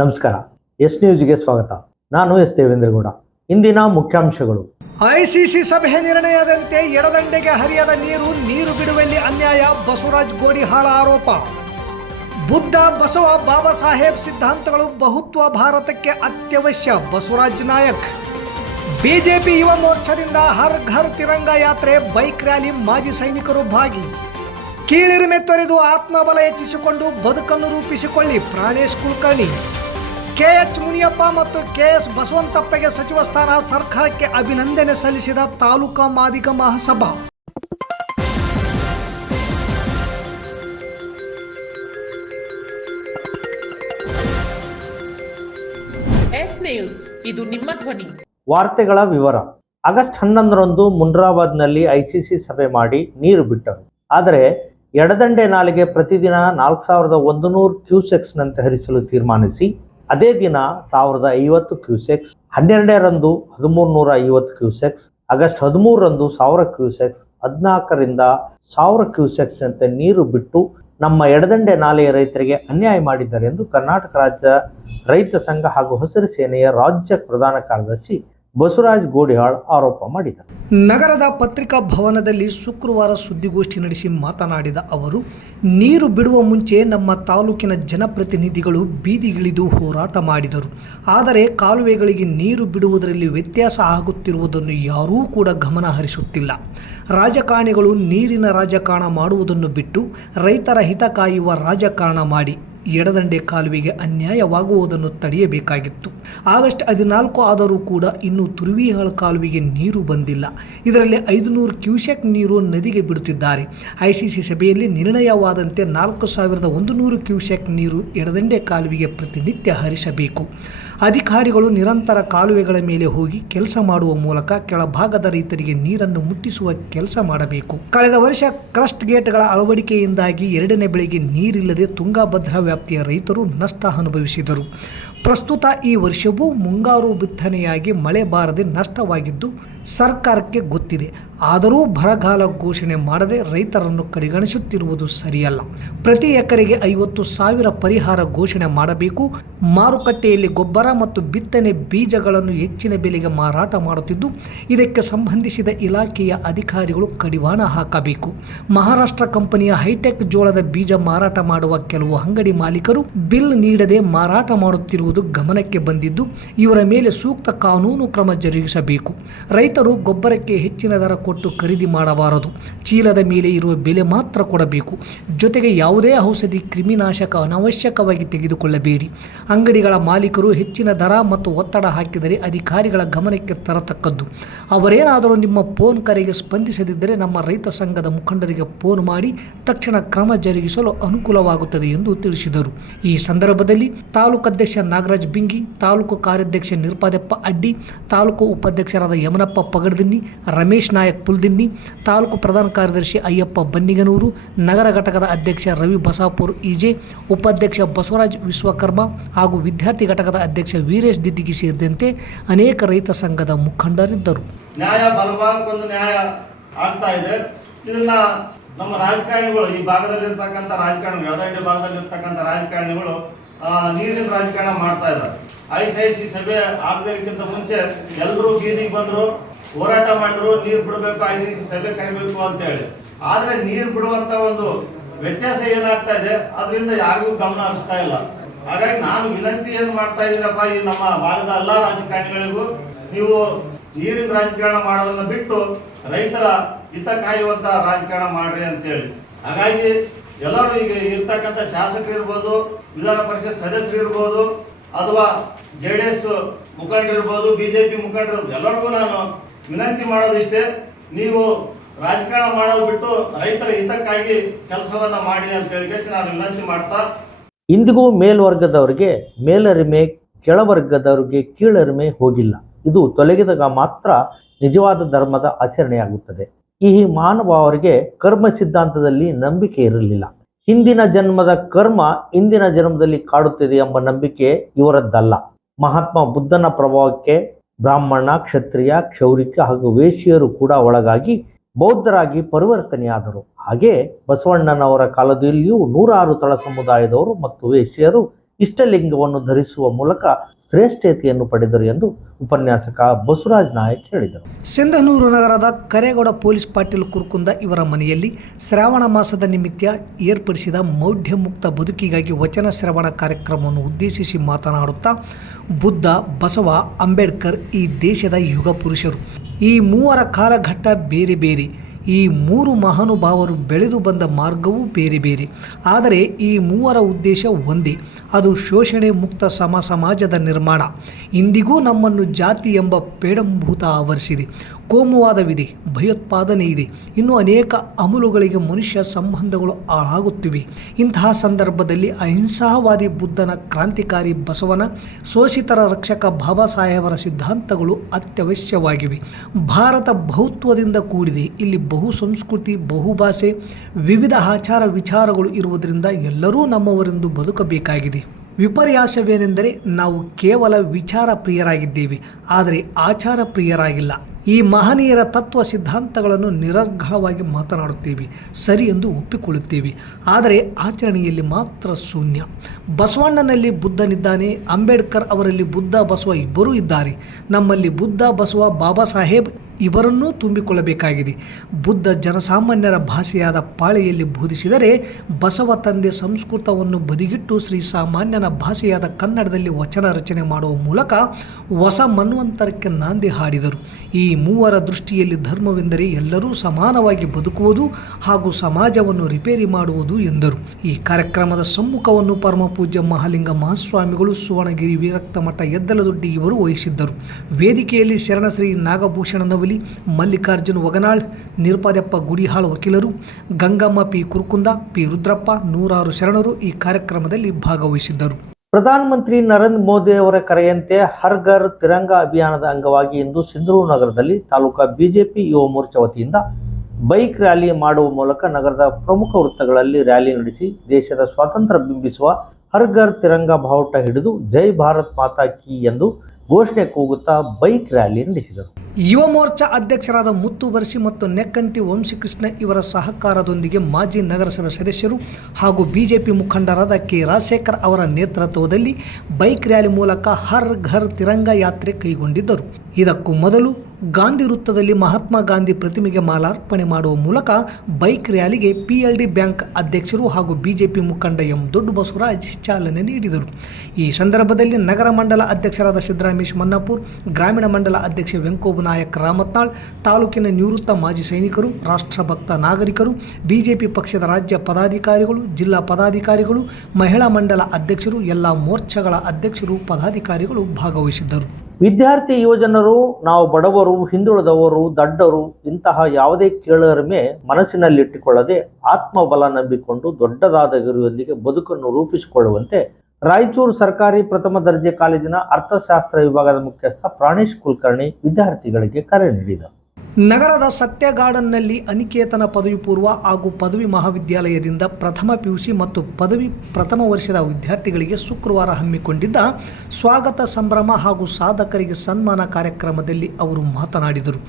ನಮಸ್ಕಾರ. ಎಸ್ ನ್ಯೂಸ್ಗೆ ಸ್ವಾಗತ. ನಾನು ಎಸ್ ದೇವೇಂದ್ರಗೌಡ. ಇಂದಿನ ಮುಖ್ಯಾಂಶಗಳು. ಐಸಿಸಿ ಸಭೆ ನಿರ್ಣಯದಂತೆ ಎಡದಂಡೆಗೆ ಹರಿಯದ ನೀರು ಬಿಡುವಲ್ಲಿ ಅನ್ಯಾಯ, ಬಸವರಾಜ್ ಗೋಡಿಹಾಳ ಆರೋಪ. ಬುದ್ಧ ಬಸವ ಬಾಬಾ ಸಾಹೇಬ್ ಸಿದ್ಧಾಂತಗಳು ಬಹುತ್ವ ಭಾರತಕ್ಕೆ ಅತ್ಯವಶ್ಯ, ಬಸವರಾಜ್ ನಾಯಕ್. ಬಿಜೆಪಿ ಯುವ ಮೋರ್ಚಾದಿಂದ ಹರ್ ಘರ್ ತಿರಂಗ ಯಾತ್ರೆ, ಬೈಕ್ ರ್ಯಾಲಿ, ಮಾಜಿ ಸೈನಿಕರು ಭಾಗಿ. ಕೀಳಿರಿಮೆ ತೊರೆದು ಆತ್ಮಬಲ ಹೆಚ್ಚಿಸಿಕೊಂಡು ಬದುಕನ್ನು ರೂಪಿಸಿಕೊಳ್ಳಿ, ಪ್ರಾಣೇಶ್ ಕುಲಕರ್ಣಿ. ಕೆಎಚ್ ಮುನಿಯಪ್ಪ ಮತ್ತು ಕೆಎಸ್ ಬಸವಂತಪ್ಪಗೆ ಸಚಿವ ಸ್ಥಾನ, ಸರ್ಕಾರಕ್ಕೆ ಅಭಿನಂದನೆ ಸಲ್ಲಿಸಿದ ತಾಲೂಕಾ ಮಾದಿಗ ಮಹಾಸಭಾ. ಎಸ್ ನ್ಯೂಸ್, ಇದು ನಿಮ್ಮ ಧ್ವನಿ. ವಾರ್ತೆಗಳ ವಿವರ. ಆಗಸ್ಟ್ 11ರಂದು ಮುನ್ರಾಬಾದ್ನಲ್ಲಿ ಐಸಿಸಿ ಸಭೆ ಮಾಡಿ ನೀರು ಬಿಟ್ಟರು. ಆದರೆ ಎಡದಂಡೆ ನಾಲೆಗೆ ಪ್ರತಿದಿನ 4100 ಕ್ಯೂಸೆಕ್ಸ್ನಂತೆ ಹರಿಸಲು ತೀರ್ಮಾನಿಸಿ ಅದೇ ದಿನ 1050 ಕ್ಯೂಸೆಕ್ಸ್, 12ರಂದು 1350 ಕ್ಯೂಸೆಕ್ಸ್, ಆಗಸ್ಟ್ 13ರಂದು 1000 ಕ್ಯೂಸೆಕ್ಸ್, 14ರಿಂದ 1000 ಕ್ಯೂಸೆಕ್ಸ್ನಂತೆ ನೀರು ಬಿಟ್ಟು ನಮ್ಮ ಎಡದಂಡೆ ನಾಲೆಯ ರೈತರಿಗೆ ಅನ್ಯಾಯ ಮಾಡಿದ್ದಾರೆ ಎಂದು ಕರ್ನಾಟಕ ರಾಜ್ಯ ರೈತ ಸಂಘ ಹಾಗೂ ಹಸಿರು ಸೇನೆಯ ರಾಜ್ಯ ಪ್ರಧಾನ ಕಾರ್ಯದರ್ಶಿ ಬಸವರಾಜ್ ಗೋಡಿಹಾಳ್ ಆರೋಪ ಮಾಡಿದರು. ನಗರದ ಪತ್ರಿಕಾ ಭವನದಲ್ಲಿ ಶುಕ್ರವಾರ ಸುದ್ದಿಗೋಷ್ಠಿ ನಡೆಸಿ ಮಾತನಾಡಿದ ಅವರು, ನೀರು ಬಿಡುವ ಮುಂಚೆ ನಮ್ಮ ತಾಲೂಕಿನ ಜನಪ್ರತಿನಿಧಿಗಳು ಬೀದಿಗಿಳಿದು ಹೋರಾಟ ಮಾಡಿದರು. ಆದರೆ ಕಾಲುವೆಗಳಿಗೆ ನೀರು ಬಿಡುವುದರಲ್ಲಿ ವ್ಯತ್ಯಾಸ ಆಗುತ್ತಿರುವುದನ್ನು ಯಾರೂ ಕೂಡ ಗಮನ ಹರಿಸುತ್ತಿಲ್ಲ. ರಾಜಕಾರಣಿಗಳು ನೀರಿನ ರಾಜಕಾರಣ ಮಾಡುವುದನ್ನು ಬಿಟ್ಟು ರೈತರ ಹಿತ ಕಾಯುವ ರಾಜಕಾರಣ ಮಾಡಿ ಎಡದಂಡೆ ಕಾಲುವೆಗೆ ಅನ್ಯಾಯವಾಗುವುದನ್ನು ತಡೆಯಬೇಕಾಗಿತ್ತು. ಆಗಸ್ಟ್ 14 ಆದರೂ ಕೂಡ ಇನ್ನೂ ತುರುವಿಹಾಳ ಕಾಲುವೆಗೆ ನೀರು ಬಂದಿಲ್ಲ. ಇದರಲ್ಲಿ 500 ಕ್ಯೂಸೆಕ್ ನೀರು ನದಿಗೆ ಬಿಡುತ್ತಿದ್ದಾರೆ. ಐಸಿಸಿ ಸಭೆಯಲ್ಲಿ ನಿರ್ಣಯವಾದಂತೆ 4100 ಕ್ಯೂಸೆಕ್ ನೀರು ಎಡದಂಡೆ ಕಾಲುವೆಗೆ ಪ್ರತಿನಿತ್ಯ ಹರಿಸಬೇಕು. ಅಧಿಕಾರಿಗಳು ನಿರಂತರ ಕಾಲುವೆಗಳ ಮೇಲೆ ಹೋಗಿ ಕೆಲಸ ಮಾಡುವ ಮೂಲಕ ಕೆಳಭಾಗದ ರೈತರಿಗೆ ನೀರನ್ನು ಮುಟ್ಟಿಸುವ ಕೆಲಸ ಮಾಡಬೇಕು. ಕಳೆದ ವರ್ಷ ಕ್ರಸ್ಟ್ ಗೇಟ್ಗಳ ಅಳವಡಿಕೆಯಿಂದಾಗಿ ಎರಡನೇ ಬೆಳೆಗೆ ನೀರಿಲ್ಲದೆ ತುಂಗಭದ್ರಾ ವ್ಯಾಪ್ತಿಯ ರೈತರು ನಷ್ಟ ಅನುಭವಿಸಿದರು. ಪ್ರಸ್ತುತ ಈ ವರ್ಷವೂ ಮುಂಗಾರು ಬಿತ್ತನೆಯಾಗಿ ಮಳೆ ಬಾರದೆ ನಷ್ಟವಾಗಿದ್ದು ಸರ್ಕಾರಕ್ಕೆ ಗೊತ್ತಿದೆ. ಆದರೂ ಬರಗಾಲ ಘೋಷಣೆ ಮಾಡದೆ ರೈತರನ್ನು ಕಡೆಗಣಿಸುತ್ತಿರುವುದು ಸರಿಯಲ್ಲ. ಪ್ರತಿ ಎಕರೆಗೆ 50,000 ಪರಿಹಾರ ಘೋಷಣೆ ಮಾಡಬೇಕು. ಮಾರುಕಟ್ಟೆಯಲ್ಲಿ ಗೊಬ್ಬರ ಮತ್ತು ಬಿತ್ತನೆ ಬೀಜಗಳನ್ನು ಹೆಚ್ಚಿನ ಬೆಲೆಗೆ ಮಾರಾಟ ಮಾಡುತ್ತಿದ್ದು ಇದಕ್ಕೆ ಸಂಬಂಧಿಸಿದ ಇಲಾಖೆಯ ಅಧಿಕಾರಿಗಳು ಕಡಿವಾಣ ಹಾಕಬೇಕು. ಮಹಾರಾಷ್ಟ್ರ ಕಂಪನಿಯ ಹೈಟೆಕ್ ಜೋಳದ ಬೀಜ ಮಾರಾಟ ಮಾಡುವ ಕೆಲವು ಅಂಗಡಿ ಮಾಲೀಕರು ಬಿಲ್ ನೀಡದೆ ಮಾರಾಟ ಮಾಡುತ್ತಿರುವುದು ಗಮನಕ್ಕೆ ಬಂದಿದ್ದು ಇವರ ಮೇಲೆ ಸೂಕ್ತ ಕಾನೂನು ಕ್ರಮ ಜರುಗಿಸಬೇಕು. ರೈತರು ಗೊಬ್ಬರಕ್ಕೆ ಹೆಚ್ಚಿನ ದರ ಕೊಟ್ಟು ಖರೀದಿ ಮಾಡಬಾರದು. ಚೀಲದ ಮೇಲೆ ಇರುವ ಬೆಲೆ ಮಾತ್ರ ಕೊಡಬೇಕು. ಜೊತೆಗೆ ಯಾವುದೇ ಔಷಧಿ, ಕ್ರಿಮಿನಾಶಕ ಅನಾವಶ್ಯಕವಾಗಿ ತೆಗೆದುಕೊಳ್ಳಬೇಡಿ. ಅಂಗಡಿಗಳ ಮಾಲೀಕರು ಹೆಚ್ಚಿನ ದರ ಮತ್ತು ಒತ್ತಡ ಹಾಕಿದರೆ ಅಧಿಕಾರಿಗಳ ಗಮನಕ್ಕೆ ತರತಕ್ಕದ್ದು. ಅವರೇನಾದರೂ ನಿಮ್ಮ ಫೋನ್ ಕರೆಗೆ ಸ್ಪಂದಿಸದಿದ್ದರೆ ನಮ್ಮ ರೈತ ಸಂಘದ ಮುಖಂಡರಿಗೆ ಫೋನ್ ಮಾಡಿ ತಕ್ಷಣ ಕ್ರಮ ಜರುಗಿಸಲು ಅನುಕೂಲವಾಗುತ್ತದೆ ಎಂದು ತಿಳಿಸಿದರು. ಈ ಸಂದರ್ಭದಲ್ಲಿ ತಾಲೂಕು ಅಧ್ಯಕ್ಷ ನಾಗರಾಜ್ ಬಿಂಗಿ, ತಾಲೂಕು ಕಾರ್ಯಾಧ್ಯಕ್ಷ ನಿರ್ಪಾದಪ್ಪ ಅಡ್ಡಿ, ತಾಲೂಕು ಉಪಾಧ್ಯಕ್ಷರಾದ ಯಮನಪ್ಪ ಪಗಡ್ದಿನ್ನಿ, ರಮೇಶ್ ನಾಯಕ್ ಪುಲ್ದಿನ್ನಿ, ತಾಲೂಕು ಪ್ರಧಾನ ಕಾರ್ಯದರ್ಶಿ ಅಯ್ಯಪ್ಪ ಬನ್ನಿಗನೂರು, ನಗರ ಘಟಕದ ಅಧ್ಯಕ್ಷ ರವಿ ಬಸಾಪುರ್ ಇಜೆ, ಉಪಾಧ್ಯಕ್ಷ ಬಸವರಾಜ್ ವಿಶ್ವಕರ್ಮ ಹಾಗೂ ವಿದ್ಯಾರ್ಥಿ ಘಟಕದ ಅಧ್ಯಕ್ಷ ವೀರೇಶ್ ದಿದ್ದಿಗಿ ಸೇರಿದಂತೆ ಅನೇಕ ರೈತ ಸಂಘದ ಮುಖಂಡರಿದ್ದರು. ನ್ಯಾಯ ಬಲಭಾಗಕ್ಕೊಂದು ನ್ಯಾಯ ಆಗ್ತಾ ಇದೆ. ಇದನ್ನ ನಮ್ಮ ರಾಜಕಾರಣಿಗಳು, ಈ ಭಾಗದಲ್ಲಿರ್ತಕ್ಕಂಥ ರಾಜಕಾರಣಿಗಳು, ಎಡದಂಡೆ ಭಾಗದಲ್ಲಿರ್ತಕ್ಕಂಥ ರಾಜಕಾರಣಿಗಳು ನೀರಿನ ರಾಜಕಾರಣ ಮಾಡ್ತಾ ಇದ್ದಾರೆ. ಐಸಿಸಿ ಸಭೆ ಆಗದಕ್ಕಿಂತ ಮುಂಚೆ ಎಲ್ಲರೂ ಬೀದಿಗೆ ಬಂದರು, ಹೋರಾಟ ಮಾಡಿದ್ರು, ನೀರು ಬಿಡಬೇಕು, ಐಸಿಸಿ ಸಭೆ ಕರಿಬೇಕು ಅಂತ ಹೇಳಿ. ಆದ್ರೆ ನೀರು ಬಿಡುವಂತ ಒಂದು ವ್ಯತ್ಯಾಸ ಏನಾಗ್ತಾ ಇದೆ, ಅದರಿಂದ ಯಾರಿಗೂ ಗಮನ ಹರಿಸ್ತಾ ಇಲ್ಲ. ಹಾಗಾಗಿ ನಾನು ವಿನಂತಿ ಏನ್ ಮಾಡ್ತಾ ಇದ್ದೀನಪ್ಪ, ಈ ನಮ್ಮ ಭಾಗದ ಎಲ್ಲ ರಾಜಕಾರಣಿಗಳಿಗೂ, ನೀವು ನೀರಿನ ರಾಜಕಾರಣ ಮಾಡೋದನ್ನ ಬಿಟ್ಟು ರೈತರ ಹಿತ ಕಾಯುವಂತ ರಾಜಕಾರಣ ಮಾಡ್ರಿ ಅಂತೇಳಿ. ಹಾಗಾಗಿ ಎಲ್ಲರೂ ಈಗ ಇರ್ತಕ್ಕಂಥ ಶಾಸಕರು ಇರ್ಬೋದು, ವಿಧಾನ ಪರಿಷತ್ ಸದಸ್ಯರು ಇರ್ಬೋದು, ಅಥವಾ JDS ಮುಖಂಡರು ಇರ್ಬೋದು, ಬಿಜೆಪಿ ಮುಖಂಡರು, ಎಲ್ಲರಿಗೂ ನಾನು ವಿನಂತಿ ಮಾಡೋದಿಷ್ಟೇ, ನೀವು ರಾಜಕಾರಣ ಮಾಡೋದು ಬಿಟ್ಟು ರೈತರ ಹಿತಕ್ಕಾಗಿ ಕೆಲಸವನ್ನ ಮಾಡಿ ಅಂತ ಹೇಳಿ ನಾನು ವಿನಂತಿ ಮಾಡ್ತಾ, ಇಂದಿಗೂ ಮೇಲ್ವರ್ಗದವರಿಗೆ ಮೇಲರಿಮೆ, ಕೆಳವರ್ಗದವರಿಗೆ ಕೀಳರಿಮೆ ಹೋಗಿಲ್ಲ. ಇದು ತೊಲಗಿದಾಗ ಮಾತ್ರ ನಿಜವಾದ ಧರ್ಮದ ಆಚರಣೆಯಾಗುತ್ತದೆ. ಈ ಮಾನವರಿಗೆ ಕರ್ಮ ಸಿದ್ಧಾಂತದಲ್ಲಿ ನಂಬಿಕೆ ಇರಲಿಲ್ಲ. ಹಿಂದಿನ ಜನ್ಮದ ಕರ್ಮ ಇಂದಿನ ಜನ್ಮದಲ್ಲಿ ಕಾಡುತ್ತಿದೆ ಎಂಬ ನಂಬಿಕೆ ಇವರದ್ದಲ್ಲ. ಮಹಾತ್ಮ ಬುದ್ಧನ ಪ್ರಭಾವಕ್ಕೆ ಬ್ರಾಹ್ಮಣ, ಕ್ಷತ್ರಿಯ, ಕ್ಷೌರಿಕ ಹಾಗೂ ವೇಶ್ಯರು ಕೂಡ ಒಳಗಾಗಿ ಬೌದ್ಧರಾಗಿ ಪರಿವರ್ತನೆಯಾದರು. ಹಾಗೆ ಬಸವಣ್ಣನವರ ಕಾಲದಲ್ಲಿಯೂ 106 ತಳ ಸಮುದಾಯದವರು ಮತ್ತು ವೇಶ್ಯರು ಇಷ್ಟಲಿಂಗವನ್ನು ಧರಿಸುವ ಮೂಲಕ ಶ್ರೇಷ್ಠತೆಯನ್ನು ಪಡೆದರು ಎಂದು ಉಪನ್ಯಾಸಕ ಬಸವರಾಜ್ ನಾಯಕ್ ಹೇಳಿದರು. ಸಿಂಧನೂರು ನಗರದ ಕರೇಗೌಡ ಪೊಲೀಸ್ ಪಾಟೀಲ್ ಕುರ್ಕುಂದ ಇವರ ಮನೆಯಲ್ಲಿ ಶ್ರಾವಣ ಮಾಸದ ನಿಮಿತ್ತ ಏರ್ಪಡಿಸಿದ ಮೌಢ್ಯ ಮುಕ್ತ ಬದುಕಿಗಾಗಿ ವಚನ ಶ್ರವಣ ಕಾರ್ಯಕ್ರಮವನ್ನು ಉದ್ದೇಶಿಸಿ ಮಾತನಾಡುತ್ತಾ ಬುದ್ಧ, ಬಸವ, ಅಂಬೇಡ್ಕರ್ ಈ ದೇಶದ ಯುಗ ಪುರುಷರು. ಈ ಮೂವರ ಕಾಲಘಟ್ಟ ಬೇರೆ ಬೇರೆ. ಈ ಮೂರು ಮಹಾನುಭಾವರು ಬೆಳೆದು ಬಂದ ಮಾರ್ಗವೂ ಬೇರೆ ಬೇರೆ. ಆದರೆ ಈ ಮೂವರ ಉದ್ದೇಶ ಒಂದೇ, ಅದು ಶೋಷಣೆ ಮುಕ್ತ ಸಮಾಜದ ನಿರ್ಮಾಣ. ಇಂದಿಗೂ ನಮ್ಮನ್ನು ಜಾತಿ ಎಂಬ ಪೇಡಂಭೂತ ಆವರಿಸಿದೆ. ಕೋಮುವಾದವಿದೆ, ಭಯೋತ್ಪಾದನೆ ಇದೆ, ಇನ್ನೂ ಅನೇಕ ಅಮಲುಗಳಿಗೆ ಮನುಷ್ಯ ಸಂಬಂಧಗಳು ಹಾಳಾಗುತ್ತಿವೆ. ಇಂತಹ ಸಂದರ್ಭದಲ್ಲಿ ಅಹಿಂಸಾವಾದಿ ಬುದ್ಧನ, ಕ್ರಾಂತಿಕಾರಿ ಬಸವನ, ಶೋಷಿತರ ರಕ್ಷಕ ಬಾಬಾ ಸಾಹೇಬರ ಸಿದ್ಧಾಂತಗಳು ಅತ್ಯವಶ್ಯವಾಗಿವೆ. ಭಾರತ ಬಹುತ್ವದಿಂದ ಕೂಡಿದೆ. ಇಲ್ಲಿ ಬಹು ಸಂಸ್ಕೃತಿ, ಬಹುಭಾಷೆ, ವಿವಿಧ ಆಚಾರ ವಿಚಾರಗಳು ಇರುವುದರಿಂದ ಎಲ್ಲರೂ ನಮ್ಮವರೆಂದು ಬದುಕಬೇಕಾಗಿದೆ. ವಿಪರ್ಯಾಸವೇನೆಂದರೆ ನಾವು ಕೇವಲ ವಿಚಾರ ಪ್ರಿಯರಾಗಿದ್ದೇವೆ, ಆದರೆ ಆಚಾರ ಪ್ರಿಯರಾಗಿಲ್ಲ. ಈ ಮಹನೀಯರ ತತ್ವ ಸಿದ್ಧಾಂತಗಳನ್ನು ನಿರರ್ಗಳವಾಗಿ ಮಾತನಾಡುತ್ತೇವೆ, ಸರಿ ಎಂದು ಒಪ್ಪಿಕೊಳ್ಳುತ್ತೇವೆ, ಆದರೆ ಆಚರಣೆಯಲ್ಲಿ ಮಾತ್ರ ಶೂನ್ಯ. ಬಸವಣ್ಣನಲ್ಲಿ ಬುದ್ಧನಿದ್ದಾನೆ, ಅಂಬೇಡ್ಕರ್ ಅವರಲ್ಲಿ ಬುದ್ಧ ಬಸವ ಇಬ್ಬರೂ ಇದ್ದಾರೆ. ನಮ್ಮಲ್ಲಿ ಬುದ್ಧ ಬಸವ ಬಾಬಾ ಸಾಹೇಬ್ ಇವರನ್ನೂ ತುಂಬಿಕೊಳ್ಳಬೇಕಾಗಿದೆ. ಬುದ್ಧ ಜನಸಾಮಾನ್ಯರ ಭಾಷೆಯಾದ ಪಾಳಿಯಲ್ಲಿ ಬೋಧಿಸಿದರೆ, ಬಸವ ತಂದೆ ಸಂಸ್ಕೃತವನ್ನು ಬದಿಗಿಟ್ಟು ಶ್ರೀ ಸಾಮಾನ್ಯನ ಭಾಷೆಯಾದ ಕನ್ನಡದಲ್ಲಿ ವಚನ ರಚನೆ ಮಾಡುವ ಮೂಲಕ ಹೊಸ ಮನ್ವಂತರಕ್ಕೆ ನಾಂದಿ ಹಾಡಿದರು. ಈ ಮೂವರ ದೃಷ್ಟಿಯಲ್ಲಿ ಧರ್ಮವೆಂದರೆ ಎಲ್ಲರೂ ಸಮಾನವಾಗಿ ಬದುಕುವುದು ಹಾಗೂ ಸಮಾಜವನ್ನು ರಿಪೇರಿ ಮಾಡುವುದು ಎಂದರು. ಈ ಕಾರ್ಯಕ್ರಮದ ಸಮ್ಮುಖವನ್ನು ಪರಮಪೂಜ್ಯ ಮಹಾಲಿಂಗ ಮಹಾಸ್ವಾಮಿಗಳು, ಸುವರ್ಣಗಿರಿ ವಿರಕ್ತ ಮಠ ಯದ್ದಲದೊಡ್ಡಿ ಇವರು ವಹಿಸಿದ್ದರು. ವೇದಿಕೆಯಲ್ಲಿ ಶರಣಶ್ರೀ ನಾಗಭೂಷಣ ನವಲಿ, ಮಲ್ಲಿಕಾರ್ಜುನ ವಗನಾಳ್, ನಿರುಪಾದಪ್ಪ ಗುಡಿಹಾಳ್ ವಕೀಲರು, ಗಂಗಮ್ಮ ಪಿ ಕುರ್ಕುಂದ, ಪಿ ರುದ್ರಪ್ಪ, ನೂರಾರು ಶರಣರು ಈ ಕಾರ್ಯಕ್ರಮದಲ್ಲಿ ಭಾಗವಹಿಸಿದ್ದರು. ಪ್ರಧಾನಮಂತ್ರಿ ನರೇಂದ್ರ ಮೋದಿ ಅವರ ಕರೆಯಂತೆ ಹರ್ ಘರ್ ತಿರಂಗಾ ಅಭಿಯಾನದ ಅಂಗವಾಗಿ ಇಂದು ಸಿಂಧನೂರು ನಗರದಲ್ಲಿ ತಾಲೂಕಾ ಬಿಜೆಪಿ ಯುವ ಮೋರ್ಚಾ ವತಿಯಿಂದ ಬೈಕ್ ರ್ಯಾಲಿ ಮಾಡುವ ಮೂಲಕ ನಗರದ ಪ್ರಮುಖ ವೃತ್ತಗಳಲ್ಲಿ ರ್ಯಾಲಿ ನಡೆಸಿ ದೇಶದ ಸ್ವಾತಂತ್ರ್ಯ ಬಿಂಬಿಸುವ ಹರ್ ಘರ್ ತಿರಂಗಾ ಬಾವುಟ ಹಿಡಿದು ಜೈ ಭಾರತ್ ಮಾತಾ ಕೀ ಎಂದು ಘೋಷಣೆ ಕೂಗುತ್ತಾ ಬೈಕ್ ರ್ಯಾಲಿ ನಡೆಸಿದರು. ಯುವ ಮೋರ್ಚಾ ಅಧ್ಯಕ್ಷರಾದ ಮುತ್ತು ಬರ್ಸಿ ಮತ್ತು ನೆಕ್ಕಂಟಿ ವಂಶಕೃಷ್ಣ ಇವರ ಸಹಕಾರದೊಂದಿಗೆ ಮಾಜಿ ನಗರಸಭೆ ಸದಸ್ಯರು ಹಾಗೂ ಬಿಜೆಪಿ ಮುಖಂಡರಾದ ಕೆ ರಾಜಶೇಖರ್ ಅವರ ನೇತೃತ್ವದಲ್ಲಿ ಬೈಕ್ ರ್ಯಾಲಿ ಮೂಲಕ ಹರ್ ಘರ್ ತಿರಂಗಾ ಯಾತ್ರೆ ಕೈಗೊಂಡಿದ್ದರು. ಇದಕ್ಕೂ ಮೊದಲು ಗಾಂಧಿ ವೃತ್ತದಲ್ಲಿ ಮಹಾತ್ಮ ಗಾಂಧಿ ಪ್ರತಿಮೆಗೆ ಮಾಲಾರ್ಪಣೆ ಮಾಡುವ ಮೂಲಕ ಬೈಕ್ ರ್ಯಾಲಿಗೆ PLD ಬ್ಯಾಂಕ್ ಅಧ್ಯಕ್ಷರು ಹಾಗೂ ಬಿಜೆಪಿ ಮುಖಂಡ ಎಂ ದೊಡ್ಡ ಬಸವರಾಜ್ ಚಾಲನೆ ನೀಡಿದರು. ಈ ಸಂದರ್ಭದಲ್ಲಿ ನಗರ ಮಂಡಲ ಅಧ್ಯಕ್ಷರಾದ ಸಿದ್ದರಾಮೇಶ್ ಮನ್ನಾಪುರ್, ಗ್ರಾಮೀಣ ಮಂಡಲ ಅಧ್ಯಕ್ಷ ವೆಂಕೋಬ ನಾಯಕ್ ರಾಮತ್ನಾಳ್, ತಾಲೂಕಿನ ನಿವೃತ್ತ ಮಾಜಿ ಸೈನಿಕರು, ರಾಷ್ಟ್ರಭಕ್ತ ನಾಗರಿಕರು, ಬಿಜೆಪಿ ಪಕ್ಷದ ರಾಜ್ಯ ಪದಾಧಿಕಾರಿಗಳು, ಜಿಲ್ಲಾ ಪದಾಧಿಕಾರಿಗಳು, ಮಹಿಳಾ ಮಂಡಲ ಅಧ್ಯಕ್ಷರು, ಎಲ್ಲ ಮೋರ್ಚಾಗಳ ಅಧ್ಯಕ್ಷರು, ಪದಾಧಿಕಾರಿಗಳು ಭಾಗವಹಿಸಿದ್ದರು. ವಿದ್ಯಾರ್ಥಿ ಯುವಜನರು ನಾವು ಬಡವರು, ಹಿಂದುಳಿದವರು, ದಡ್ಡರು ಇಂತಹ ಯಾವುದೇ ಕೀಳರಿಮೆ ಮನಸ್ಸಿನಲ್ಲಿಟ್ಟುಕೊಳ್ಳದೆ ಆತ್ಮಬಲ ನಂಬಿಕೊಂಡು ದೊಡ್ಡದಾದ ಗುರಿಯೊಂದಿಗೆ ಬದುಕನ್ನು ರೂಪಿಸಿಕೊಳ್ಳುವಂತೆ ರಾಯಚೂರು ಸರ್ಕಾರಿ ಪ್ರಥಮ ದರ್ಜೆ ಕಾಲೇಜಿನ ಅರ್ಥಶಾಸ್ತ್ರ ವಿಭಾಗದ ಮುಖ್ಯಸ್ಥ ಪ್ರಾಣೇಶ್ ಕುಲಕರ್ಣಿ ವಿದ್ಯಾರ್ಥಿಗಳಿಗೆ ಕರೆ ನೀಡಿದರು. ನಗರದ ಸತ್ಯ ಗಾರ್ಡನ್ನಲ್ಲಿ ಅನಿಕೇತನ ಪದವಿ ಪೂರ್ವ ಹಾಗೂ ಪದವಿ ಮಹಾವಿದ್ಯಾಲಯದಿಂದ ಪ್ರಥಮ PUC ಮತ್ತು ಪದವಿ ಪ್ರಥಮ ವರ್ಷದ ವಿದ್ಯಾರ್ಥಿಗಳಿಗೆ ಶುಕ್ರವಾರ ಹಮ್ಮಿಕೊಂಡಿದ್ದ ಸ್ವಾಗತ ಸಂಭ್ರಮ ಹಾಗೂ ಸಾಧಕರಿಗೆ ಸನ್ಮಾನ ಕಾರ್ಯಕ್ರಮದಲ್ಲಿ ಅವರು ಮಾತನಾಡಿದರು.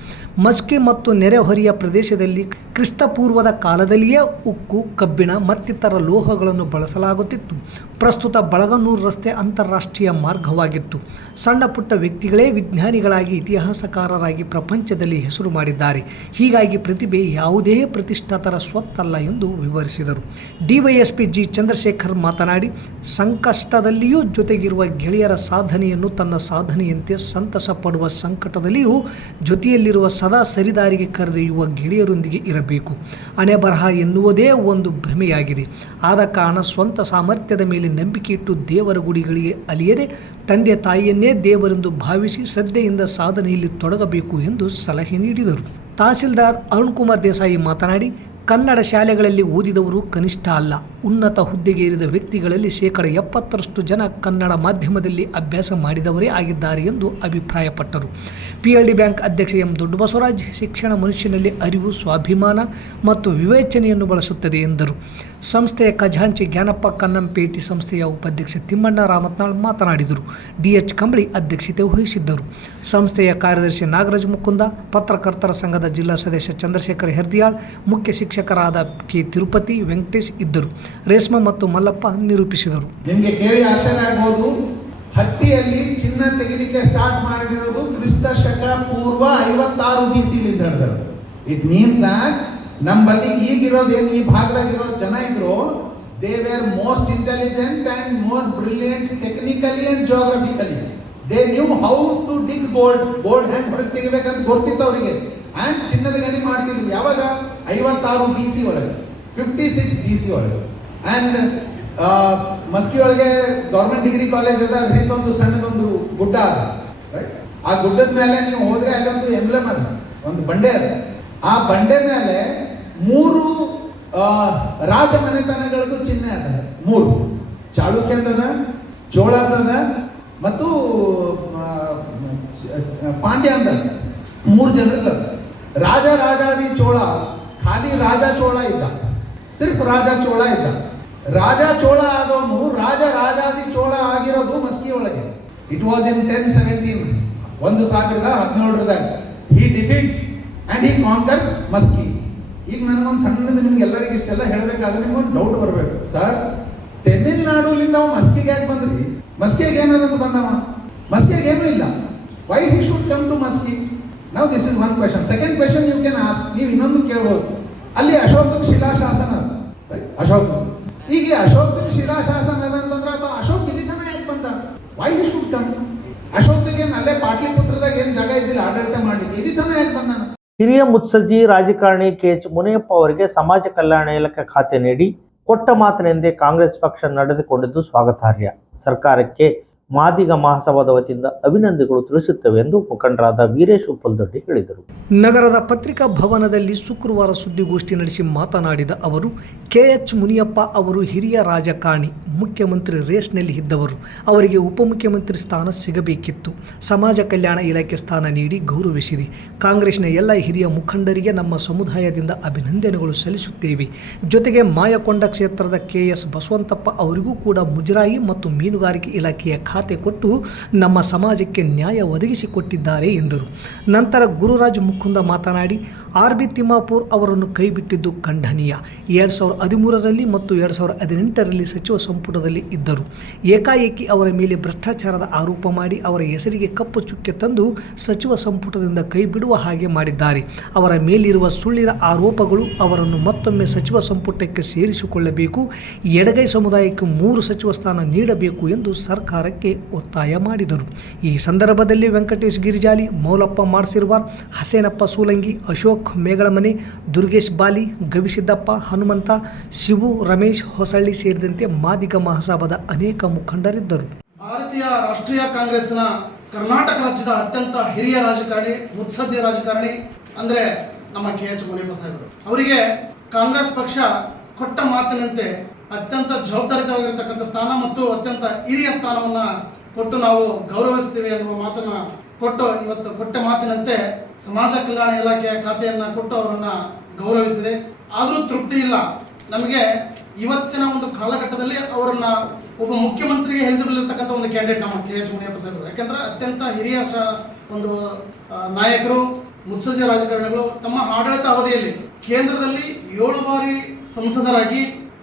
ಮಸ್ಕಿ ಮತ್ತು ನೆರೆಹೊರೆಯ ಪ್ರದೇಶದಲ್ಲಿ ಕ್ರಿಸ್ತಪೂರ್ವದ ಕಾಲದಲ್ಲಿಯೇ ಉಕ್ಕು, ಕಬ್ಬಿಣ ಮತ್ತಿತರ ಲೋಹಗಳನ್ನು ಬಳಸಲಾಗುತ್ತಿತ್ತು. ಪ್ರಸ್ತುತ ಬಳಗನೂರು ರಸ್ತೆ ಅಂತಾರಾಷ್ಟ್ರೀಯ ಮಾರ್ಗವಾಗಿತ್ತು. ಸಣ್ಣ ಪುಟ್ಟ ವ್ಯಕ್ತಿಗಳೇ ವಿಜ್ಞಾನಿಗಳಾಗಿ, ಇತಿಹಾಸಕಾರರಾಗಿ ಪ್ರಪಂಚದಲ್ಲಿ ಹೆಸರು ಮಾಡಿದ್ದಾರೆ. ಹೀಗಾಗಿ ಪ್ರತಿಭೆ ಯಾವುದೇ ಪ್ರತಿಷ್ಠಾತರ ಸ್ವತ್ತಲ್ಲ ಎಂದು ವಿವರಿಸಿದರು. DYSP G ಚಂದ್ರಶೇಖರ್ ಮಾತನಾಡಿ, ಸಂಕಷ್ಟದಲ್ಲಿಯೂ ಜೊತೆಗಿರುವ ಗೆಳೆಯರ ಸಾಧನೆಯನ್ನು ತನ್ನ ಸಾಧನೆಯಂತೆ ಸಂತಸ ಪಡುವ, ಸಂಕಟದಲ್ಲಿಯೂ ಜೊತೆಯಲ್ಲಿರುವ, ಸದಾ ಸರಿದಾರಿಗೆ ಕರೆದೊಯ್ಯುವ ಗೆಳೆಯರೊಂದಿಗೆ ಇರಬೇಕು. ಹಣೆ ಬರಹ ಎನ್ನುವುದೇ ಒಂದು ಭ್ರಮೆಯಾಗಿದೆ. ಆದ ಕಾರಣ ಸ್ವಂತ ಸಾಮರ್ಥ್ಯದ ಮೇಲೆ ನಂಬಿಕೆ ಇಟ್ಟು ದೇವರ ಗುಡಿಗಳಿಗೆ ಅಲಿಯದೆ ತಂದೆ ತಾಯಿಯನ್ನೇ ದೇವರೆಂದು ಭಾವಿಸಿ ಶ್ರದ್ಧೆಯಿಂದ ಸಾಧನೆಯಲ್ಲಿ ತೊಡಗಬೇಕು ಎಂದು ಸಲಹೆ ನೀಡಿದರು. ತಹಸೀಲ್ದಾರ್ ಅರುಣ್ ಕುಮಾರ್ ದೇಸಾಯಿ ಮಾತನಾಡಿ, ಕನ್ನಡ ಶಾಲೆಗಳಲ್ಲಿ ಓದಿದವರು ಕನಿಷ್ಠ ಅಲ್ಲ, ಉನ್ನತ ಹುದ್ದೆಗೇರಿದ ವ್ಯಕ್ತಿಗಳಲ್ಲಿ 70% ಜನ ಕನ್ನಡ ಮಾಧ್ಯಮದಲ್ಲಿ ಅಭ್ಯಾಸ ಮಾಡಿದವರೇ ಆಗಿದ್ದಾರೆ ಎಂದು ಅಭಿಪ್ರಾಯಪಟ್ಟರು. PLD ಬ್ಯಾಂಕ್ ಅಧ್ಯಕ್ಷ ಎಂ ದೊಡ್ಡ ಬಸವರಾಜ್, ಶಿಕ್ಷಣ ಮನುಷ್ಯನಲ್ಲಿ ಅರಿವು, ಸ್ವಾಭಿಮಾನ ಮತ್ತು ವಿವೇಚನೆಯನ್ನು ಬಳಸುತ್ತದೆ ಎಂದರು. ಸಂಸ್ಥೆಯ ಖಜಾಂಚಿ ಜ್ಞಾನಪ್ಪ ಕನ್ನಂಪೇಟಿ, ಸಂಸ್ಥೆಯ ಉಪಾಧ್ಯಕ್ಷ ತಿಮ್ಮಣ್ಣ ರಾಮತ್ನಾಳ್ ಮಾತನಾಡಿದರು. DH ಕಂಬಳಿ ಅಧ್ಯಕ್ಷತೆ ವಹಿಸಿದ್ದರು. ಸಂಸ್ಥೆಯ ಕಾರ್ಯದರ್ಶಿ ನಾಗರಾಜ್ ಮುಕುಂದ, ಪತ್ರಕರ್ತರ ಸಂಘದ ಜಿಲ್ಲಾ ಸದಸ್ಯ ಚಂದ್ರಶೇಖರ್ ಹೆರ್ದಿಯಾಳ್, ಮುಖ್ಯ ಶಿಕ್ಷಕರಾದ ಕೆ ತಿರುಪತಿ, ವೆಂಕಟೇಶ್ ಇದ್ದರು. ರೇಷ್ಮಾ ಮತ್ತು ಮಲ್ಲಪ್ಪ ನಿರೂಪಿಸಿದರು. ನಿಮಗೆ ಕೇಳಿ ಆಶ್ಚರ್ಯ ಆಗ್ಬೋದು, ಹಟ್ಟಿಯಲ್ಲಿ ಚಿನ್ನ ತೆಗಿಲಿಕ್ಕೆ ಸ್ಟಾರ್ಟ್ ಮಾಡಿರೋದು ಕ್ರಿಸ್ತ ಶಕ ಪೂರ್ವ 56 BC ನಡೆದರು. ಇಟ್ ಮೀನ್ಸ್ ದಟ್ ನಮ್ಮಲ್ಲಿ ಈಗಿರೋದು ಏನು ಈ ಭಾಗದಾಗಿರೋ ಜನ ಇದ್ರು, they were most intelligent and more brilliant technically and geographically. They knew how to dig gold ಹೆಂಗ್ ಹೊರಗೆ ತೆಗಿಬೇಕಂತ ಗೊತ್ತಿತ್ತು ಅವರಿಗೆ. ಅಂಡ್ ಚಿನ್ನದ ಗಣಿ ಮಾಡ್ತಿದ್ರು ಯಾವಾಗ 56 BC ಒಳಗೆ, 56 BC ಒಳಗೆ. ಅಂಡ್ ಮಸ್ಕಿ ಒಳಗೆ ಗೌರ್ಮೆಂಟ್ ಡಿಗ್ರಿ ಕಾಲೇಜ್ ಅದ, ಅದರಿಂದ ಒಂದು ಸಣ್ಣದೊಂದು ಗುಡ್ಡ ಅದ. ಆ ಗುಡ್ಡದ ಮೇಲೆ ನೀವು ಹೋದ್ರೆ ಅಲ್ಲೊಂದು ಎಂಬ್ಲಮ್ ಅದ, ಒಂದು ಬಂಡೆ ಅದ. ಆ ಬಂಡೆ ಮೇಲೆ 3 ರಾಜ ಮನೆತನಗಳದ್ದು ಚಿಹ್ನೆ ಅದ. 3 ಚಾಳುಕ್ಯಂದದ, ಚೋಳಂದದ ಮತ್ತು ಪಾಂಡ್ಯ ಅಂದ. 3 ಜನರಲ್ಲ. ರಾಜಾದಿ ಚೋಳ ಖಾಲಿ ರಾಜ ಚೋಳ ಇದ್ದ, ಸಿರ್ಫ್ ರಾಜ ಚೋಳ ಇದ್ದ. ರಾಜ ಚೋಳ ಆದವನು ರಾಜಾದಿ ಚೋಳ ಆಗಿರೋದು ಮಸ್ಕಿ ಒಳಗೆ. It was in 1017, 1017 he defeats and he conquers Maski. ಈಗ ನನಗೊಂದು ಸಣ್ಣದ ನಿಮ್ಗೆಲ್ಲರಿಗೂ ಇಷ್ಟೆಲ್ಲ ಹೇಳಬೇಕಾದ್ರೆ ನಿಮ್ಗೊಂದು ಡೌಟ್ ಬರಬೇಕು. ಸರ್, ತಮಿಳ್ನಾಡುಲಿಂದ ಅವ ಮಸ್ಕಿಗೆ ಯಾಕೆ ಬಂದ್ರಿ? ಮಸ್ಕಿಗೆ ಏನದಂತ ಬಂದವ? ಮಸ್ಕಿಗೆ ಏನೂ ಇಲ್ಲ. Why he should come to Maski? ನಾವು this is one question. Second question you can ask, ನೀವು ಇನ್ನೊಂದು ಕೇಳ್ಬೋದು. ಅಲ್ಲಿ ಅಶೋಕನ ಶಿಲಾಶಾಸನ ಅದ, ಅಶೋಕ. ಈಗ ಅಶೋಕನ ಶಿಲಾಶಾಸನ ಅದಂತಂದ್ರೆ ಅಥವಾ ಅಶೋಕ್ ಇದಿತನ ಯಾಕೆ ಬಂದ? Why he should come? ಅಶೋಕಿಗೆ ಅಲ್ಲೇ ಪಾಟ್ಲಿಪುತ್ರದಾಗ ಏನು ಜಾಗ ಇದ್ದಿಲ್ಲ ಆಡಳಿತ ಮಾಡ್ಲಿಕ್ಕೆ, ಇದಿತನ ಯಾಕೆ ಬಂದಾನ? ಹಿರಿಯ ಮುತ್ಸಜ್ಜಿ ರಾಜಕಾರಣಿ KH ಮುನಿಯಪ್ಪ ಅವರಿಗೆ ಸಮಾಜ ಕಲ್ಯಾಣ ಇಲಾಖೆ ಖಾತೆ ನೀಡಿ ಕೊಟ್ಟ ಮಾತಿನೆಂದೇ ಕಾಂಗ್ರೆಸ್ ಪಕ್ಷ ನಡೆದುಕೊಂಡಿದ್ದು ಸ್ವಾಗತಾರ್ಹ. ಸರ್ಕಾರಕ್ಕೆ ಮಾದಿಗ ಮಹಾಸಭಾದ ವತಿಯಿಂದ ಅಭಿನಂದನೆಗಳು ತಿಳಿಸುತ್ತವೆ ಎಂದು ಮುಖಂಡರಾದ ವೀರೇಶ್ ಉಪ್ಪಲ್ದೊಡ್ಡಿ ಹೇಳಿದರು. ನಗರದ ಪತ್ರಿಕಾ ಭವನದಲ್ಲಿ ಶುಕ್ರವಾರ ಸುದ್ದಿಗೋಷ್ಠಿ ನಡೆಸಿ ಮಾತನಾಡಿದ ಅವರು, KH ಮುನಿಯಪ್ಪ ಅವರು ಹಿರಿಯ ರಾಜಕಾರಣಿ, ಮುಖ್ಯಮಂತ್ರಿ ರೇಸ್ನಲ್ಲಿ ಇದ್ದವರು. ಅವರಿಗೆ ಉಪಮುಖ್ಯಮಂತ್ರಿ ಸ್ಥಾನ ಸಿಗಬೇಕಿತ್ತು. ಸಮಾಜ ಕಲ್ಯಾಣ ಇಲಾಖೆ ಸ್ಥಾನ ನೀಡಿ ಗೌರವಿಸಿದೆ. ಕಾಂಗ್ರೆಸ್ನ ಎಲ್ಲ ಹಿರಿಯ ಮುಖಂಡರಿಗೆ ನಮ್ಮ ಸಮುದಾಯದಿಂದ ಅಭಿನಂದನೆಗಳು ಸಲ್ಲಿಸುತ್ತೇವೆ. ಜೊತೆಗೆ ಮಾಯಕೊಂಡ ಕ್ಷೇತ್ರದ KS ಬಸವಂತಪ್ಪ ಅವರಿಗೂ ಕೂಡ ಮುಜರಾಯಿ ಮತ್ತು ಮೀನುಗಾರಿಕೆ ಇಲಾಖೆಯ ಖಾತೆ ಕೊಟ್ಟು ನಮ್ಮ ಸಮಾಜಕ್ಕೆ ನ್ಯಾಯ ಒದಗಿಸಿಕೊಟ್ಟಿದ್ದಾರೆ ಎಂದರು. ನಂತರ ಗುರುರಾಜ್ ಮುಕುಂದ ಮಾತನಾಡಿ, RB ತಿಮ್ಮಾಪುರ್ ಅವರನ್ನು ಕೈಬಿಟ್ಟಿದ್ದು ಖಂಡನೀಯ. 2013ರಲ್ಲಿ ಮತ್ತು 2018ರಲ್ಲಿ ಸಚಿವ ಸಂಪುಟದಲ್ಲಿ ಇದ್ದರು. ಏಕಾಏಕಿ ಅವರ ಮೇಲೆ ಭ್ರಷ್ಟಾಚಾರದ ಆರೋಪ ಮಾಡಿ ಅವರ ಹೆಸರಿಗೆ ಕಪ್ಪು ಚುಕ್ಕೆ ತಂದು ಸಚಿವ ಸಂಪುಟದಿಂದ ಕೈಬಿಡುವ ಹಾಗೆ ಮಾಡಿದ್ದಾರೆ. ಅವರ ಮೇಲಿರುವ ಸುಳ್ಳಿನ ಆರೋಪಗಳು ಅವರನ್ನು ಮತ್ತೊಮ್ಮೆ ಸಚಿವ ಸಂಪುಟಕ್ಕೆ ಸೇರಿಸಿಕೊಳ್ಳಬೇಕು. ಎಡಗೈ ಸಮುದಾಯಕ್ಕೆ 3 ಸಚಿವ ಸ್ಥಾನ ನೀಡಬೇಕು ಎಂದು ಸರ್ಕಾರಕ್ಕೆ ಒತ್ತಾಯ ಮಾಡಿದರು. ಈ ಸಂದರ್ಭದಲ್ಲಿ ವೆಂಕಟೇಶ್ ಗಿರಿಜಾಲಿ, ಮೌಲಪ್ಪ ಮಾಡ್ಸಿರ್ವಾರ್, ಹಸೇನಪ್ಪ ಸೂಲಂಗಿ, ಅಶೋಕ್ ಮೇಗಳಮನೆ, ದುರ್ಗೇಶ್ ಬಾಲಿ, ಗವಿಸಿದ್ದಪ್ಪ, ಹನುಮಂತ, ಶಿವು, ರಮೇಶ್ ಹೊಸಳ್ಳಿ ಸೇರಿದಂತೆ ಮಾದಿಗ ಮಹಾಸಭಾದ ಅನೇಕ ಮುಖಂಡರಿದ್ದರು. ಭಾರತೀಯ ರಾಷ್ಟ್ರೀಯ ಕಾಂಗ್ರೆಸ್ನ ಕರ್ನಾಟಕ ರಾಜ್ಯದ ಅತ್ಯಂತ ಹಿರಿಯ ರಾಜಕಾರಣಿ, ಮುತ್ಸದ್ದಿ ರಾಜಕಾರಣಿ ಅಂದರೆ ನಮ್ಮ KH ಮುನಿಯಪ್ಪ ಸಾಹೇಬರು. ಅವರಿಗೆ ಕಾಂಗ್ರೆಸ್ ಪಕ್ಷ ಕೊಟ್ಟ ಮಾತಿನಂತೆ ಅತ್ಯಂತ ಜವಾಬ್ದಾರಿತವಾಗಿರತಕ್ಕಂಥ ಸ್ಥಾನ ಮತ್ತು ಅತ್ಯಂತ ಹಿರಿಯ ಸ್ಥಾನವನ್ನು ಕೊಟ್ಟು ನಾವು ಗೌರವಿಸ್ತೀವಿ ಎನ್ನುವ ಮಾತನ್ನು ಕೊಟ್ಟು, ಇವತ್ತು ಕೊಟ್ಟ ಮಾತಿನಂತೆ ಸಮಾಜ ಕಲ್ಯಾಣ ಇಲಾಖೆಯ ಖಾತೆಯನ್ನು ಕೊಟ್ಟು ಅವರನ್ನು ಗೌರವಿಸಿದೆ. ಆದರೂ ತೃಪ್ತಿ ಇಲ್ಲ ನಮಗೆ. ಇವತ್ತಿನ ಒಂದು ಕಾಲಘಟ್ಟದಲ್ಲಿ ಅವರನ್ನು ಒಬ್ಬ ಮುಖ್ಯಮಂತ್ರಿಗೆ ಎಲಿಜಿಬಲ್ ಇರತಕ್ಕಂಥ ಒಂದು ಕ್ಯಾಂಡಿಡೇಟ್ ನಮ್ಮ KH ಮುನಿಯಪ್ಪ ಸಾಹೇಬರು. ಯಾಕೆಂದರೆ ಅತ್ಯಂತ ಹಿರಿಯ ಒಂದು ನಾಯಕರು, ಮುತ್ಸದ್ದಿ ರಾಜಕಾರಣಿಗಳು. ತಮ್ಮ ಆಡಳಿತ ಅವಧಿಯಲ್ಲಿ ಕೇಂದ್ರದಲ್ಲಿ 7 ಬಾರಿ ಸಂಸದರಾಗಿ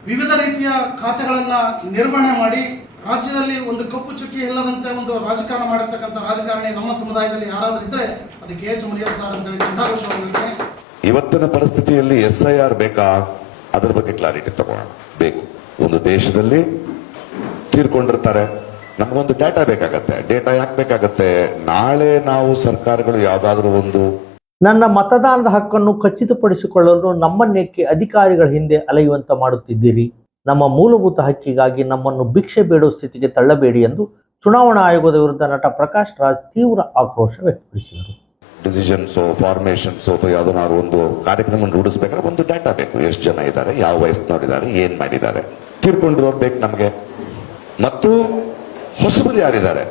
ವಿವಿಧ ರೀತಿಯ ಖಾತೆಗಳನ್ನು ನಿರ್ವಹಣೆ ಮಾಡಿ ರಾಜ್ಯದಲ್ಲಿ ಒಂದು ಕಪ್ಪು ಚುಕ್ಕಿ ಇಲ್ಲದಂತೆ ಒಂದು ರಾಜಕಾರಣ ಮಾಡಿರ್ತಕ್ಕಂಥ ರಾಜಕಾರಣಿ ನಮ್ಮ ಸಮುದಾಯದಲ್ಲಿ ಯಾರಾದರೂ ಇದ್ದರೆ ಅದು KH ಮುನಿಯಪ್ಪ ಸರ್ ಅಂತ ಹೇಳಿ ಸಂತೋಷವಾಗಿರ್ತೇನೆ. ಇವತ್ತಿನ ಪರಿಸ್ಥಿತಿಯಲ್ಲಿ SIR ಬೇಕಾ? ಅದರ ಬಗ್ಗೆ ಕ್ಲಾರಿಟಿ ತಗೊಳ್ಳೋಣ. ಬೇಕು. ಒಂದು ದೇಶದಲ್ಲಿ ತೀರ್ಕೊಂಡಿರ್ತಾರೆ, ನಮಗೊಂದು ಡೇಟಾ ಬೇಕಾಗತ್ತೆ. ಡೇಟಾ ಯಾಕೆ ಬೇಕಾಗತ್ತೆ? ನಾಳೆ ನಾವು ಸರ್ಕಾರಗಳು ಯಾವುದಾದ್ರೂ ಒಂದು ನನ್ನ ಮತದಾನದ ಹಕ್ಕನ್ನು ಖಚಿತಪಡಿಸಿಕೊಳ್ಳಲು ನಮ್ಮನ್ನೇಕೆ ಅಧಿಕಾರಿಗಳ ಹಿಂದೆ ಅಲೆಯುವಂತ ಮಾಡುತ್ತಿದ್ದೀರಿ? ನಮ್ಮ ಮೂಲಭೂತ ಹಕ್ಕಿಗಾಗಿ ನಮ್ಮನ್ನು ಭಿಕ್ಷೆ ಬೇಡುವ ಸ್ಥಿತಿಗೆ ತಳ್ಳಬೇಡಿ ಎಂದು ಚುನಾವಣಾ ಆಯೋಗದ ವಿರುದ್ಧ ನಟ ಪ್ರಕಾಶ್ ರಾಜ್ ತೀವ್ರ ಆಕ್ರೋಶ ವ್ಯಕ್ತಪಡಿಸಿದರು. ಡಿಸಿಷನ್ಸು, ಫಾರ್ಮೇಷನ್ಸು ಅಥವಾ ಯಾವುದಾದ್ರು ಒಂದು ಕಾರ್ಯಕ್ರಮ ರೂಢಿಸ್ಬೇಕಾದ್ರೆ ಒಂದು ಡೇಟಾ ಬೇಕು. ಎಷ್ಟು ಜನ ಇದ್ದಾರೆ, ಯಾವ ವಯಸ್ಸಿನವರಿದ್ದಾರೆ, ಏನು ಮಾಡಿದ್ದಾರೆ, ತೀರ್ಕೊಂಡಿರೋರು ಬೇಕು ನಮಗೆ. ಮತ್ತು ಹೊಸಬರು ಯಾರಿದ್ದಾರೆ,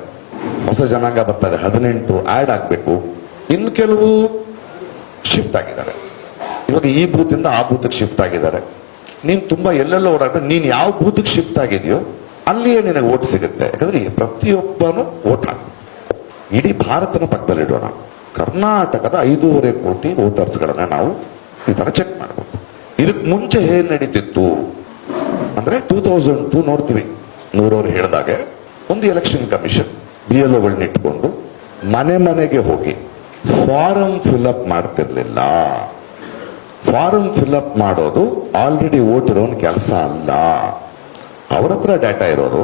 ಹೊಸ ಜನಾಂಗ ಬರ್ತಾರೆ, 18 ಆ್ಯಡ್ ಆಗಬೇಕು. ಇನ್ನು ಕೆಲವು ಶಿಫ್ಟ್ ಆಗಿದ್ದಾರೆ. ಇವಾಗ ಈ ಬೂತಿಂದ ಆ ಬೂತ್ಗೆ ಶಿಫ್ಟ್ ಆಗಿದ್ದಾರೆ. ನೀನು ತುಂಬ ಎಲ್ಲೆಲ್ಲ ಓಡಾಡ್ಬೇಕು. ನೀನು ಯಾವ ಬೂತ್ಗೆ ಶಿಫ್ಟ್ ಆಗಿದೆಯೋ ಅಲ್ಲಿಯೇ ನಿನಗೆ ಓಟ್ ಸಿಗುತ್ತೆ. ಯಾಕಂದ್ರೆ ಪ್ರತಿಯೊಬ್ಬನು ಓಟ್ ಹಾಕು. ಇಡೀ ಭಾರತನ ಪಕ್ಕದಲ್ಲಿಡೋಣ. ಕರ್ನಾಟಕದ 5.5 ಕೋಟಿ ವೋಟರ್ಸ್ಗಳನ್ನ ನಾವು ಈ ತರ ಚೆಕ್ ಮಾಡಬೇಕು. ಇದಕ್ಕೆ ಮುಂಚೆ ಏನ್ ನಡೀತಿತ್ತು? ಅಂದ್ರೆ 2002 ನೋಡ್ತೀವಿ, ನೂರವ್ರು ಹೇಳಿದಾಗೆ ಒಂದು ಎಲೆಕ್ಷನ್ ಕಮಿಷನ್ BLOಗಳನ್ನ ಇಟ್ಕೊಂಡು ಮನೆ ಮನೆಗೆ ಹೋಗಿ ಫಾರಂ ಫಿಲ್ಅಪ್ ಮಾಡ್ತಿರ್ಲಿಲ್ಲ. ಫಾರಂ ಫಿಲ್ಅಪ್ ಮಾಡೋದು ಆಲ್ರೆಡಿ ವೋಟ್ ಇರೋನ್ ಕೆಲಸ ಅಲ್ಲ. ಅವ್ರ ಹತ್ರ ಡಾಟಾ ಇರೋದು,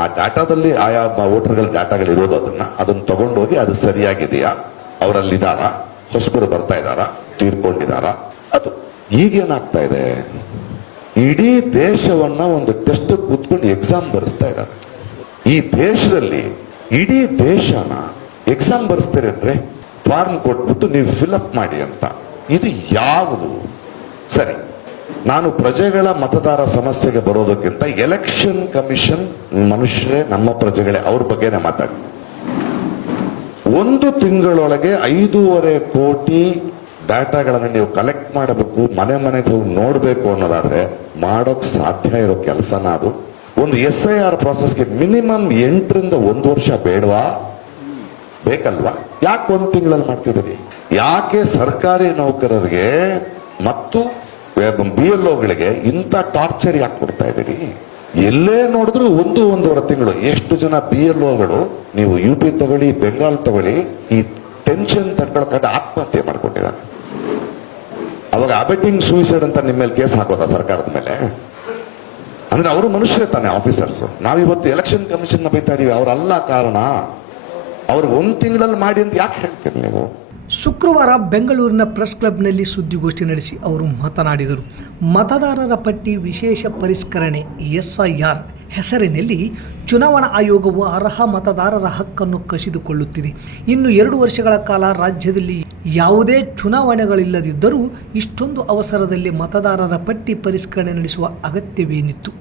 ಆ ಡಾಟಾದಲ್ಲಿ ಆಯಾ ವೋಟರ್ಗಳ ಡಾಟಾಗಳಿರೋದು, ಅದನ್ನ ತಗೊಂಡೋಗಿ ಅದು ಸರಿಯಾಗಿದೆಯಾ, ಅವರಲ್ಲಿದ್ದಾರ, ಹೊಸಬರು ಬರ್ತಾ ಇದ್ದಾರಾ, ತೀರ್ಕೊಂಡಿದ್ದಾರ. ಅದು ಈಗೇನಾಗ್ತಾ ಇದೆ, ಇಡೀ ದೇಶವನ್ನ ಒಂದು ಟೆಸ್ಟ್ ಕೂತ್ಕೊಂಡು ಎಕ್ಸಾಮ್ ಬರೆಸ್ತಾ ಇದ್ದಾರೆ. ಈ ದೇಶದಲ್ಲಿ ಇಡೀ ದೇಶನ ಎಕ್ಸಾಮ್ ಬರೆಸ್ತಾರೆ ಅಂದ್ರೆ ಫಾರ್ಮ್ ಕೊಟ್ಬಿಟ್ಟು ನೀವು ಫಿಲ್ಅಪ್ ಮಾಡಿ ಅಂತ. ಇದು ಯಾವುದು ಸರಿ? ನಾನು ಪ್ರಜೆಗಳ ಮತದಾರ ಸಮಸ್ಯೆಗೆ ಬರೋದಕ್ಕಿಂತ ಎಲೆಕ್ಷನ್ ಕಮಿಷನ್ ಮನುಷ್ಯರೇ, ನಮ್ಮ ಪ್ರಜೆಗಳೇ, ಅವ್ರ ಬಗ್ಗೆನೇ ಮಾತಾಡಿ. 1 ತಿಂಗಳೊಳಗೆ 5.5 ಕೋಟಿ ಡಾಟಾಗಳನ್ನು ನೀವು ಕಲೆಕ್ಟ್ ಮಾಡಬೇಕು, ಮನೆ ಮನೆಗೆ ಹೋಗಿ ನೋಡ್ಬೇಕು ಅನ್ನೋದಾದ್ರೆ ಮಾಡೋಕ್ ಸಾಧ್ಯ ಇರೋ ಕೆಲಸನ ಅದು. ಒಂದು SIR ಪ್ರಾಸೆಸ್ಗೆ ಮಿನಿಮಮ್ 8 ರಿಂದ 1 ವರ್ಷ ಬೇಡವಾ? ಬೇಕಲ್ವಾ? ಯಾಕೆ 1 ತಿಂಗಳಲ್ಲಿ ಮಾಡ್ತಿದ್ದೀರಿ? ಯಾಕೆ ಸರ್ಕಾರಿ ನೌಕರರಿಗೆ ಮತ್ತು BLOಗಳಿಗೆ ಇಂಥ ಟಾರ್ಚರ್ ಯಾಕೆ ಕೊಡ್ತಾ ಇದ್ದೀರಿ? ಎಲ್ಲೇ ನೋಡಿದ್ರು 1-1.5 ತಿಂಗಳು. ಎಷ್ಟು ಜನ BLOಗಳು ನೀವು UP ತಗೊಳ್ಳಿ, ಬೆಂಗಾಲ್ ತಗೊಳ್ಳಿ, ಈ ಟೆನ್ಷನ್ ತಡ್ಕೊಳಕ್ಕಾಗ ಆತ್ಮಹತ್ಯೆ ಮಾಡ್ಕೊಂಡಿದ್ದಾರೆ. ಅವಾಗ ಅಬೆಟಿಂಗ್ ಸೂಸೈಡ್ ಅಂತ ನಿಮ್ಮ ಮೇಲೆ ಕೇಸ್ ಹಾಕೋದ ಸರ್ಕಾರದ ಮೇಲೆ? ಅಂದ್ರೆ ಅವರು ಮನುಷ್ಯರೇ ತಾನೆ ಆಫೀಸರ್ಸ್. ನಾವಿವತ್ತು ಎಲೆಕ್ಷನ್ ಕಮಿಷನ್ ಬೈತಾ ಇದೀವಿ, ಅವರಲ್ಲ ಕಾರಣ. ಅವ್ರಿಗೆ 1 ತಿಂಗಳಲ್ಲಿ ಮಾಡಿ ಅಂತ ಯಾಕೆ ಹೇಳ್ತೀರಿ ನೀವು? ಶುಕ್ರವಾರ ಬೆಂಗಳೂರಿನ ಪ್ರೆಸ್ ಕ್ಲಬ್ನಲ್ಲಿ ಸುದ್ದಿಗೋಷ್ಠಿ ನಡೆಸಿ ಅವರು ಮಾತನಾಡಿದರು. ಮತದಾರರ ಪಟ್ಟಿ ವಿಶೇಷ ಪರಿಷ್ಕರಣೆ SIR ಹೆಸರಿನಲ್ಲಿ ಚುನಾವಣಾ ಆಯೋಗವು ಅರ್ಹ ಮತದಾರರ ಹಕ್ಕನ್ನು ಕಸಿದುಕೊಳ್ಳುತ್ತಿದೆ. ಇನ್ನು 2 ವರ್ಷಗಳ ಕಾಲ ರಾಜ್ಯದಲ್ಲಿ ಯಾವುದೇ ಚುನಾವಣೆಗಳಿಲ್ಲದಿದ್ದರೂ ಇಷ್ಟೊಂದು ಅವಸರದಲ್ಲಿ ಮತದಾರರ ಪಟ್ಟಿ ಪರಿಷ್ಕರಣೆ ನಡೆಸುವ ಅಗತ್ಯವೇನಿತ್ತು?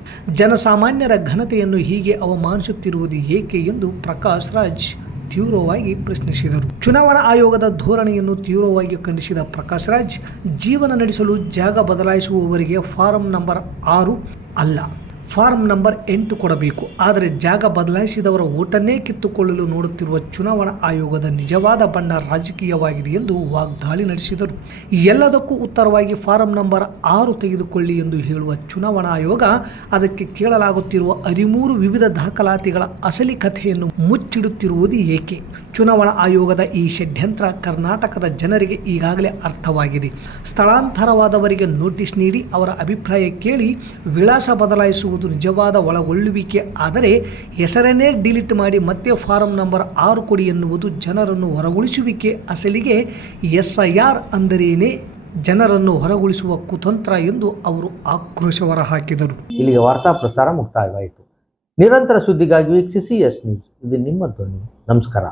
ಜನಸಾಮಾನ್ಯರ ಘನತೆಯನ್ನು ಹೀಗೆ ಅವಮಾನಿಸುತ್ತಿರುವುದು ಏಕೆ ಎಂದು ಪ್ರಕಾಶ್ ರಾಜ್ ತೀವ್ರವಾಗಿ ಪ್ರಶ್ನಿಸಿದರು. ಚುನಾವಣಾ ಆಯೋಗದ ಧೋರಣೆಯನ್ನು ತೀವ್ರವಾಗಿ ಖಂಡಿಸಿದ ಪ್ರಕಾಶ್ ರಾಜ್, ಜೀವನ ನಡೆಸಲು ಜಾಗ ಬದಲಾಯಿಸುವವರಿಗೆ ಫಾರಂ ನಂಬರ್ 6 ಅಲ್ಲ, ಫಾರ್ಮ್ ನಂಬರ್ 8 ಕೊಡಬೇಕು. ಆದರೆ ಜಾಗ ಬದಲಾಯಿಸಿದವರ ಓಟನ್ನೇ ಕಿತ್ತುಕೊಳ್ಳಲು ನೋಡುತ್ತಿರುವ ಚುನಾವಣಾ ಆಯೋಗದ ನಿಜವಾದ ಬಣ್ಣ ರಾಜಕೀಯವಾಗಿದೆ ಎಂದು ವಾಗ್ದಾಳಿ ನಡೆಸಿದರು. ಎಲ್ಲದಕ್ಕೂ ಉತ್ತರವಾಗಿ ಫಾರಂ ನಂಬರ್ 6 ತೆಗೆದುಕೊಳ್ಳಿ ಎಂದು ಹೇಳುವ ಚುನಾವಣಾ ಆಯೋಗ ಅದಕ್ಕೆ ಕೇಳಲಾಗುತ್ತಿರುವ 13 ವಿವಿಧ ದಾಖಲಾತಿಗಳ ಅಸಲಿ ಕಥೆಯನ್ನು ಮುಚ್ಚಿಡುತ್ತಿರುವುದು ಏಕೆ? ಚುನಾವಣಾ ಆಯೋಗದ ಈ ಷಡ್ಯಂತ್ರ ಕರ್ನಾಟಕದ ಜನರಿಗೆ ಈಗಾಗಲೇ ಅರ್ಥವಾಗಿದೆ. ಸ್ಥಳಾಂತರವಾದವರಿಗೆ ನೋಟಿಸ್ ನೀಡಿ ಅವರ ಅಭಿಪ್ರಾಯ ಕೇಳಿ ವಿಳಾಸ ಬದಲಾಯಿಸುವುದು ನಿಜವಾದ ಒಳಗೊಳ್ಳುವಿಕೆ. ಆದರೆ ಹೆಸರನ್ನೇ ಡಿಲೀಟ್ ಮಾಡಿ ಮತ್ತೆ ಫಾರಂ ನಂಬರ್ 6 ಕೊಡಿ ಎನ್ನುವುದು ಜನರನ್ನು ಹೊರಗುಳಿಸುವಿಕೆ. ಅಸಲಿಗೆ SIR ಅಂದರೇನೆ ಜನರನ್ನು ಹೊರಗುಳಿಸುವ ಕುತಂತ್ರ ಎಂದು ಅವರು ಆಕ್ರೋಶ ಹೊರಹಾಕಿದರು. ಇಲ್ಲಿಗೆ ವಾರ್ತಾ ಪ್ರಸಾರ ಮುಕ್ತಾಯವಾಯಿತು. ನಿರಂತರ ಸುದ್ದಿಗಾಗಿ ವೀಕ್ಷಿಸಿ ಎಸ್ ನ್ಯೂಸ್. ಇದು ನಿಮ್ಮ ಧ್ವನಿ. ನಮಸ್ಕಾರ.